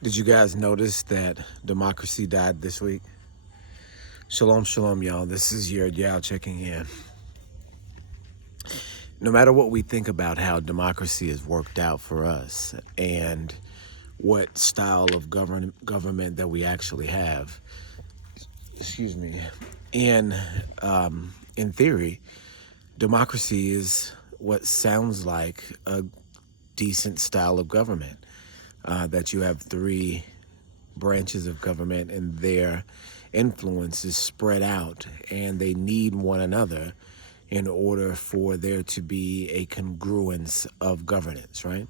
Did you guys notice that democracy died this week? Shalom, shalom, y'all. This is your Yao checking in. No matter what we think about how democracy has worked out for us and what style of government that we actually have, excuse me, in in theory, democracy is what sounds like a decent style of government. That you have three branches of government and their influence is spread out and they need one another in order for there to be a congruence of governance, right?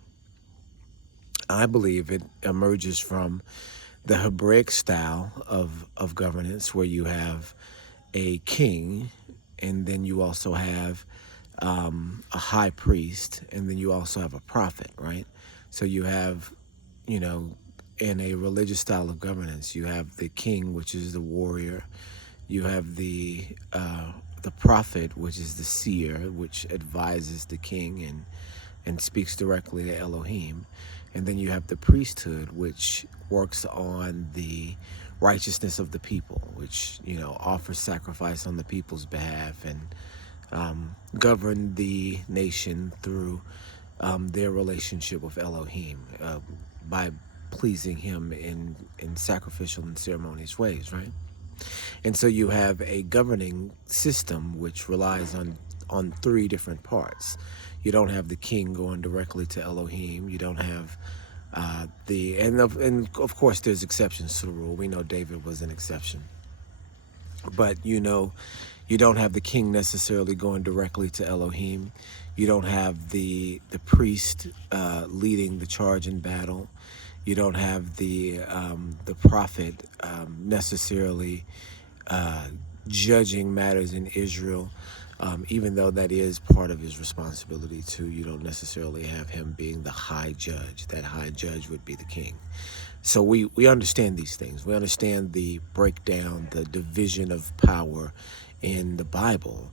I believe it emerges from the Hebraic style of governance where you have a king and then you also have a high priest and then you also have a prophet, right? So you have, you know, in a religious style of governance, you have the king, which is the warrior. You have the prophet, which is the seer, which advises the king and speaks directly to Elohim. And then you have the priesthood, which works on the righteousness of the people, which, offers sacrifice on the people's behalf and govern the nation through their relationship with Elohim by pleasing him in sacrificial and ceremonious ways, right? And so you have a governing system which relies on three different parts. You don't have the king going directly to Elohim. You don't have and of course there's exceptions to the rule. We know David was an exception. But you don't have the king necessarily going directly to Elohim. You don't have the priest leading the charge in battle. You don't have the prophet necessarily judging matters in Israel, even though that is part of his responsibility too. You don't necessarily have him being the high judge. That high judge would be the king. So we understand these things. We understand the breakdown, the division of power in the Bible.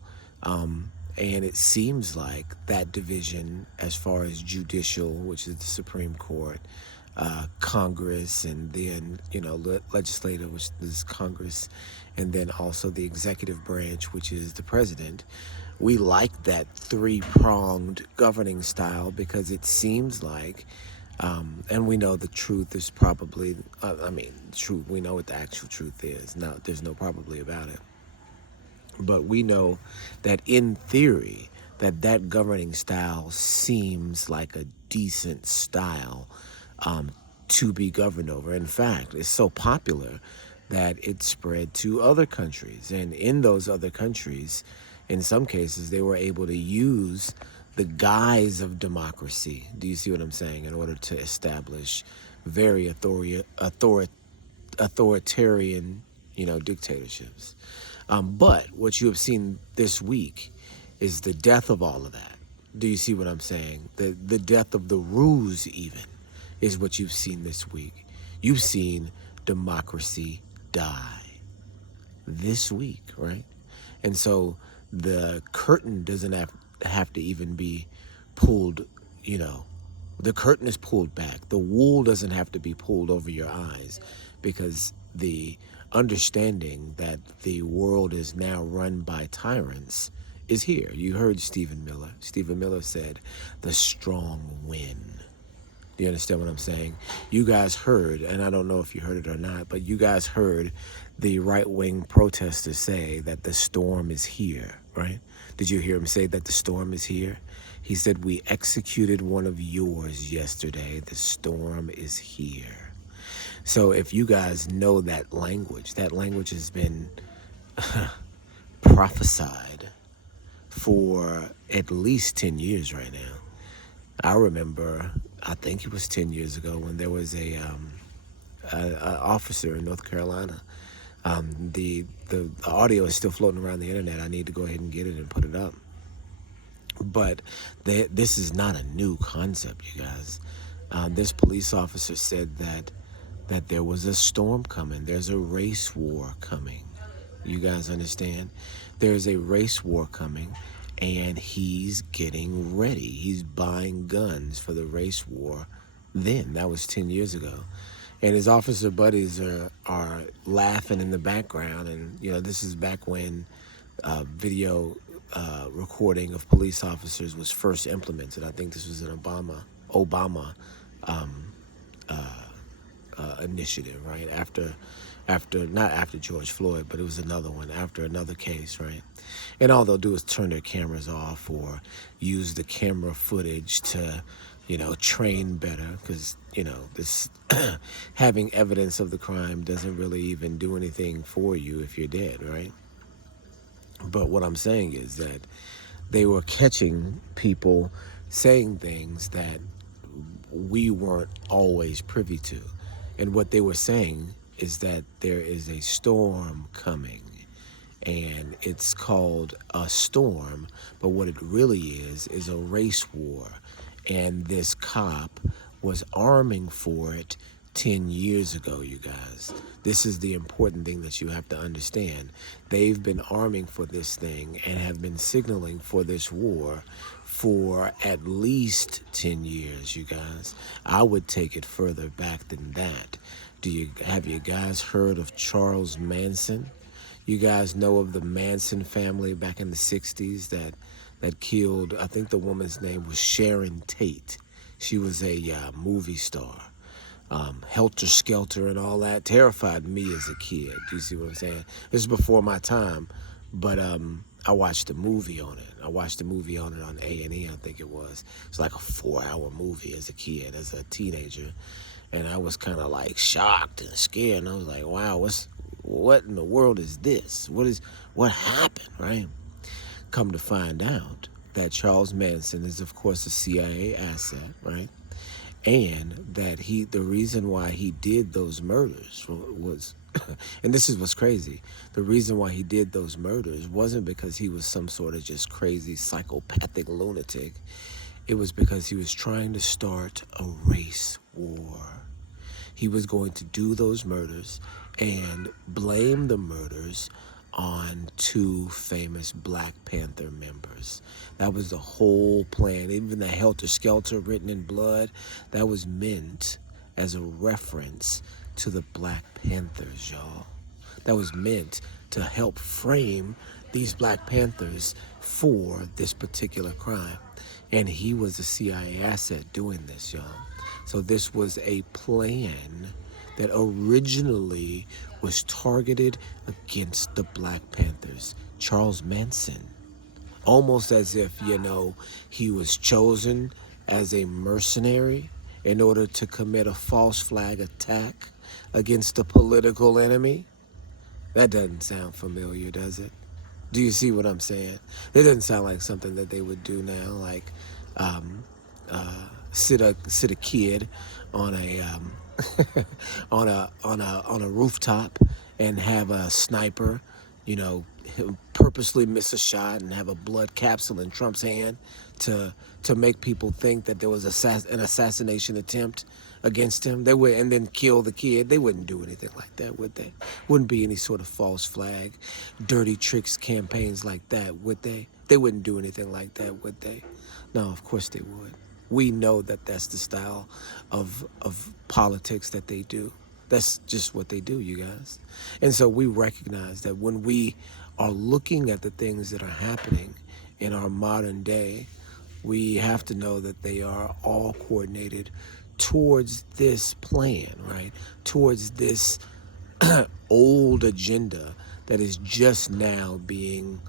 And it seems like that division, as far as judicial, which is the Supreme Court, Congress, and then, legislative, which is Congress, and then also the executive branch, which is the president. We like that three-pronged governing style because it seems like, and we know the truth is probably, truth, we know what the actual truth is. Now, there's no probably about it. But we know that in theory, that governing style seems like a decent style to be governed over. In fact, it's so popular that it spread to other countries. And in those other countries, in some cases, they were able to use the guise of democracy. Do you see what I'm saying? In order to establish very authoritarian, dictatorships. But what you have seen this week is the death of all of that. Do you see what I'm saying? The death of the ruse even is what you've seen this week. You've seen democracy die this week, right? And so the curtain doesn't have to even be pulled, the curtain is pulled back. The wool doesn't have to be pulled over your eyes because the understanding that the world is now run by tyrants is here. You heard Stephen Miller. Stephen Miller said, the strong win. Do you understand what I'm saying? You guys heard, and I don't know if you heard it or not, but you guys heard the right-wing protesters say that the storm is here, right? Did you hear him say that the storm is here? He said, we executed one of yours yesterday. The storm is here. So if you guys know that language has been prophesied for at least 10 years right now. I remember, I think it was 10 years ago when there was a officer in North Carolina. The audio is still floating around the internet. I need to go ahead and get it and put it up. But this is not a new concept, you guys. This police officer said that there was a storm coming. There's a race war coming. You guys understand? There's a race war coming, and he's getting ready. He's buying guns for the race war then. That was 10 years ago. and his officer buddies are laughing in the background. And this is back when video recording of police officers was first implemented. I think this was an Obama initiative, right? After not after George Floyd, but it was another one after another case, right? And all they'll do is turn their cameras off or use the camera footage to, train better, because this having evidence of the crime doesn't really even do anything for you if you're dead, right? But what I'm saying is that they were catching people saying things that we weren't always privy to. And what they were saying is that there is a storm coming, and it's called a storm, but what it really is a race war. And this cop was arming for it 10 years ago, you guys. This is the important thing that you have to understand. They've been arming for this thing and have been signaling for this war for at least 10 years, you guys. I would take it further back than that. Have you guys heard of Charles Manson? You guys know of the Manson family back in the 60s that killed, I think the woman's name was Sharon Tate. She was a movie star. Helter Skelter and all that terrified me as a kid. Do you see what I'm saying? This is before my time, but I watched a movie on it. I watched a movie on it on A&E, I think it was. It's like a 4-hour movie as a kid, as a teenager. And I was kind of like shocked and scared. And I was like, wow, what in the world is this? What happened, right? Come to find out that Charles Manson is, of course, a CIA asset, right? And that the reason why he did those murders was, and this is what's crazy, the reason why he did those murders wasn't because he was some sort of just crazy psychopathic lunatic. It was because he was trying to start a race war. He was going to do those murders and blame the murders on 2 famous Black Panther members. That was the whole plan. Even the Helter Skelter written in blood, that was meant as a reference to the Black Panthers, y'all. That was meant to help frame these Black Panthers for this particular crime. And he was a CIA asset doing this, y'all. So this was a plan that originally was targeted against the Black Panthers. Charles Manson, almost as if, he was chosen as a mercenary in order to commit a false flag attack against a political enemy. That doesn't sound familiar, does it? Do you see what I'm saying? It doesn't sound like something that they would do now, like sit a kid on a on a rooftop and have a sniper, purposely miss a shot and have a blood capsule in Trump's hand to make people think that there was an assassination attempt against him. They would, and then kill the kid. They wouldn't do anything like that, would they? Wouldn't be any sort of false flag, dirty tricks campaigns like that, would they? They wouldn't do anything like that, would they? No, of course they would. We know that that's the style of politics that they do. That's just what they do, you guys. And so we recognize that when we are looking at the things that are happening in our modern day, we have to know that they are all coordinated towards this plan, right? Towards this old agenda that is just now being,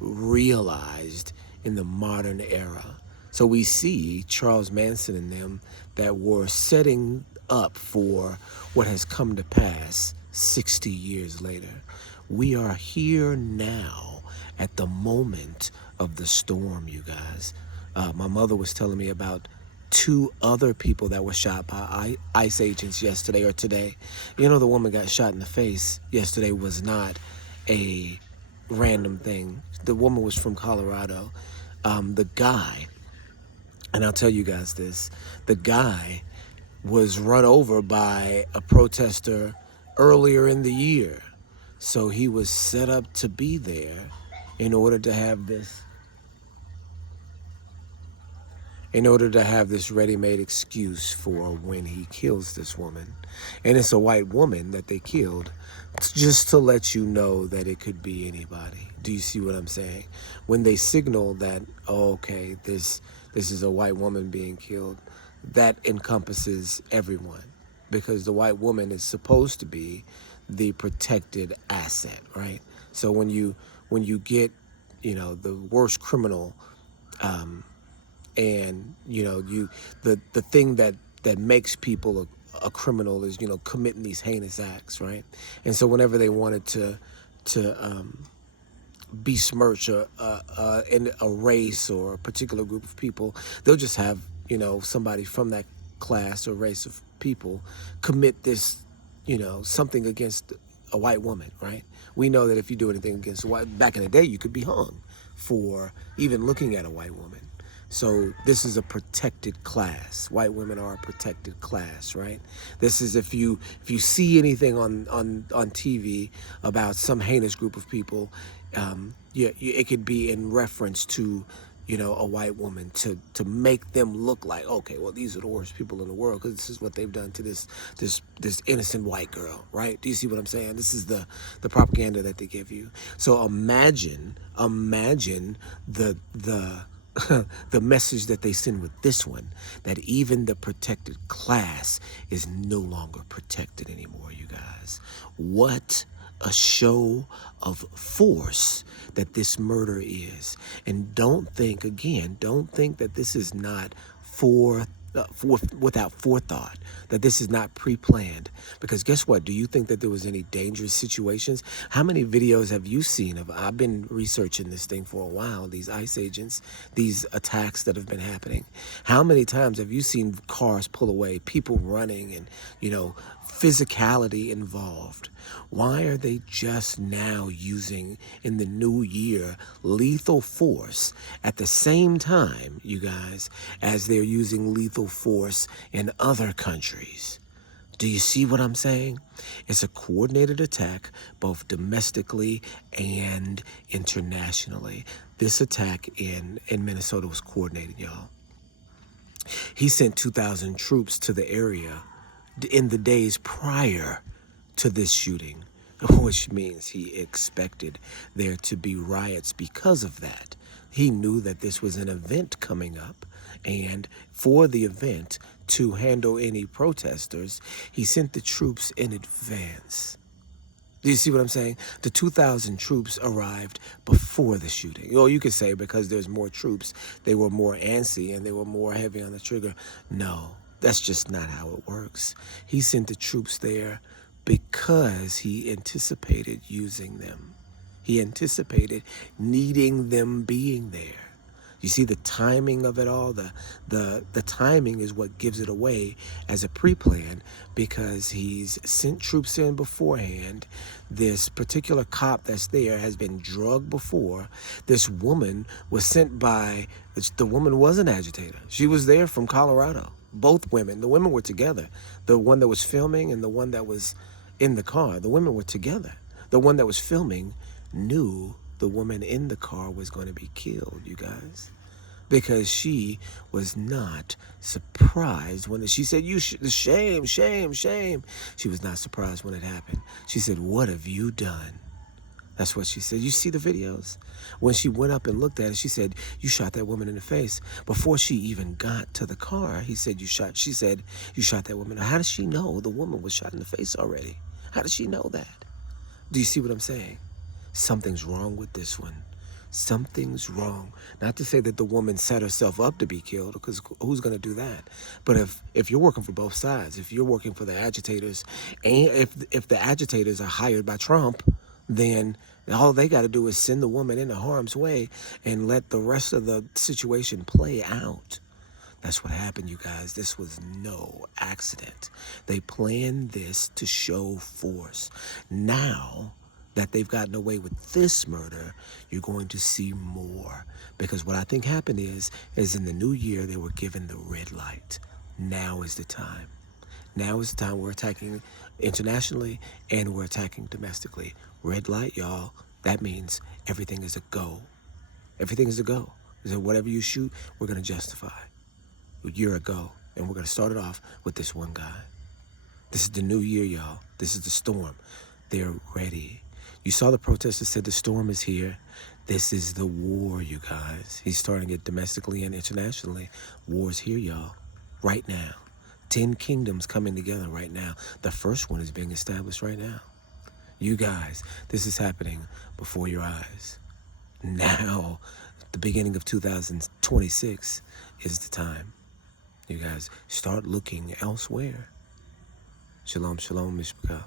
realized in the modern era. So we see Charles Manson and them that were setting up for what has come to pass 60 years later. We are here now at the moment of the storm, you guys. My mother was telling me about 2 other people that were shot by ICE agents yesterday or today. The woman got shot in the face yesterday was not a random thing. The woman was from Colorado. The guy, and I'll tell you guys this, the guy was run over by a protester earlier in the year. So he was set up to be there in order to have this in order to have this ready-made excuse for when he kills this woman. And it's a white woman that they killed, just to let you know that it could be anybody. Do you see what I'm saying? When they signal that, oh, okay, this is a white woman being killed, that encompasses everyone, because the white woman is supposed to be the protected asset, right? So when you get, the worst criminal, and the thing that makes people a criminal is committing these heinous acts, right? And so whenever they wanted to besmirch in a race or a particular group of people, they'll just have somebody from that class or race of people commit this something against a white woman, right? We know that if you do anything against a white, back in the day, you could be hung for even looking at a white woman. So this is a protected class. White women are a protected class, right? This is if you see anything on TV about some heinous group of people, it could be in reference to a white woman to make them look like, okay, well, these are the worst people in the world because this is what they've done to this innocent white girl, right? Do you see what I'm saying? This is the propaganda that they give you. So imagine the the message that they send with this one, that even the protected class is no longer protected anymore, you guys. What a show of force that this murder is. And don't think that this is not without forethought, that this is not pre-planned. Because guess what? Do you think that there was any dangerous situations? How many videos have you seen of, I've been researching this thing for a while, these ICE agents, these attacks that have been happening. How many times have you seen cars pull away, people running, and, physicality involved? Why are they just now using, in the new year, lethal force at the same time, you guys, as they're using lethal force in other countries? Do you see what I'm saying? It's a coordinated attack, both domestically and internationally. This attack in Minnesota was coordinated, y'all. He sent 2,000 troops to the area in the days prior to this shooting, which means he expected there to be riots because of that. He knew that this was an event coming up, and for the event to handle any protesters, he sent the troops in advance. Do you see what I'm saying? The 2,000 troops arrived before the shooting. Or you could say because there's more troops, they were more antsy and they were more heavy on the trigger. No, that's just not how it works. He sent the troops there because he anticipated using them. He anticipated needing them being there. You see the timing of it all? The timing is what gives it away as a pre-plan, because he's sent troops in beforehand. This particular cop that's there has been drugged before. This woman was sent by, the woman was an agitator. She was there from Colorado. Both women, the women were together. The one that was filming and the one that was in the car, the women were together. The one that was filming knew the woman in the car was going to be killed, you guys, because she was not surprised when she said, shame, shame, shame. She was not surprised when it happened. She said, what have you done? That's what she said. You see the videos? When she went up and looked at it, she said, you shot that woman in the face. Before she even got to the car, she said, you shot that woman. How does she know the woman was shot in the face already? How does she know that? Do you see what I'm saying? Something's wrong with this one. Something's wrong. Not to say that the woman set herself up to be killed, because who's going to do that? But if you're working for both sides, if you're working for the agitators, and if the agitators are hired by Trump, then all they got to do is send the woman into harm's way and let the rest of the situation play out. That's what happened, you guys. This was no accident. They planned this to show force. Now that they've gotten away with this murder, you're going to see more. Because what I think happened is in the new year, they were given the red light. Now is the time. Now is the time. We're attacking internationally and we're attacking domestically. Red light, y'all. That means everything is a go. Everything is a go. So whatever you shoot, we're going to justify. a year ago. And we're going to start it off with this one guy. This is the new year, y'all. This is the storm. They're ready. You saw the protesters said the storm is here. This is the war, you guys. He's starting it domestically and internationally. War's here, y'all. Right now. 10 kingdoms coming together right now. The first one is being established right now. You guys, this is happening before your eyes. Now, the beginning of 2026 is the time. You guys, start looking elsewhere. Shalom, shalom, Mishpachah.